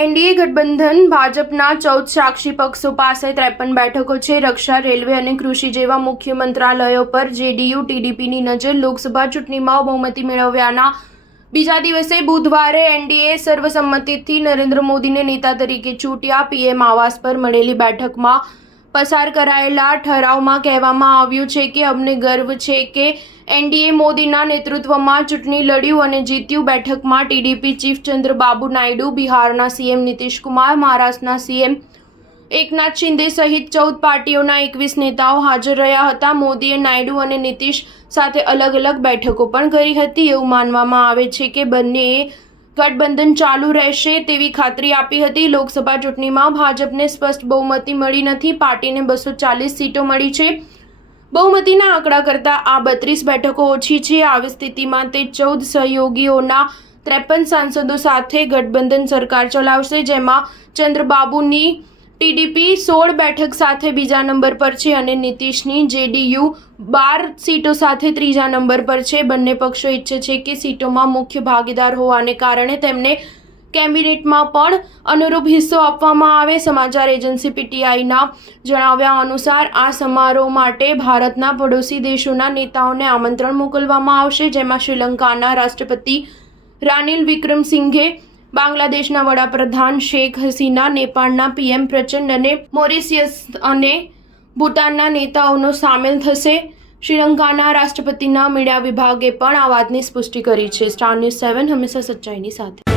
NDA ગઠબંધન ભાજપના 14 સાક્ષી પક્ષો પાસે 53 બેઠકો છે। રક્ષા, રેલવે અને કૃષિ જેવા મુખ્ય મંત્રાલયો પર જેડીયુ ટીડીપીની નજર। લોકસભા ચૂંટણીમાં બહુમતી મેળવ્યાના બીજા દિવસે બુધવારે એનડીએ સર્વસંમતિથી નરેન્દ્ર મોદીને નેતા તરીકે ચૂંટ્યા। પીએમ આવાસ પર મળેલી બેઠકમાં પસાર કરાયેલા ઠરાવમાં કહેવામાં આવ્યું છે કે અમને ગર્વ છે કે એનડીએ મોદીના નેતૃત્વમાં ચૂંટણી લડ્યું અને જીત્યું। બેઠકમાં ટીડીપી ચીફ ચંદ્રબાબુ નાયડુ, બિહારના સીએમ નીતિશ કુમાર, મહારાષ્ટ્રના સીએમ એકનાથ શિંદે સહિત 14 પાર્ટીઓના 21 નેતાઓ હાજર રહ્યા હતા। મોદીએ નાયડુ અને નીતિશ સાથે અલગ અલગ બેઠકો પણ કરી હતી। એવું માનવામાં આવે છે કે બંનેએ ગઠબંધન ચાલુ રહેશે તેવી ખાતરી આપી હતી। લોકસભા ચૂંટણીમાં ભાજપને સ્પષ્ટ બહુમતી મળી નથી। પાર્ટીને 240 સીટો મળી છે। બહુમતીના આંકડા કરતાં આ 32 બેઠકો ઓછી છે। આવી સ્થિતિમાં તે 14 સહયોગીઓના 53 સાંસદો સાથે ગઠબંધન સરકાર ચલાવશે, જેમાં ચંદ્રબાબુની ટીડીપી 16 બેઠક સાથે બીજા નંબર પર છે અને નીતિશની જેડીયુ 12 સીટો સાથે ત્રીજા નંબર પર છે। બંને પક્ષો ઈચ્છે છે કે સીટોમાં મુખ્ય ભાગીદાર હોવાને કારણે તેમને કેબિનેટમાં પણ અનુરૂપ હિસ્સો આપવામાં આવે। સમાચાર એજન્સી પીટીઆઈના જણાવ્યા અનુસાર આ સમારોહ માટે ભારતના પડોશી દેશોના નેતાઓને આમંત્રણ મોકલવામાં આવશે, જેમાં શ્રીલંકાના રાષ્ટ્રપતિ રાનિલ વિક્રમસિંઘે, બાંગ્લાદેશના વડાપ્રધાન શેખ હસીના, નેપાળના પીએમ પ્રચંડ અને મોરિશિયસ અને ભૂટાનના નેતાઓનો સામેલ થશે। શ્રીલંકાના રાષ્ટ્રપતિના મીડિયા વિભાગે પણ આ વાતની પુષ્ટિ કરી છે। સ્ટાર ન્યૂઝ 7 હંમેશા સચ્ચાઈની સાથે।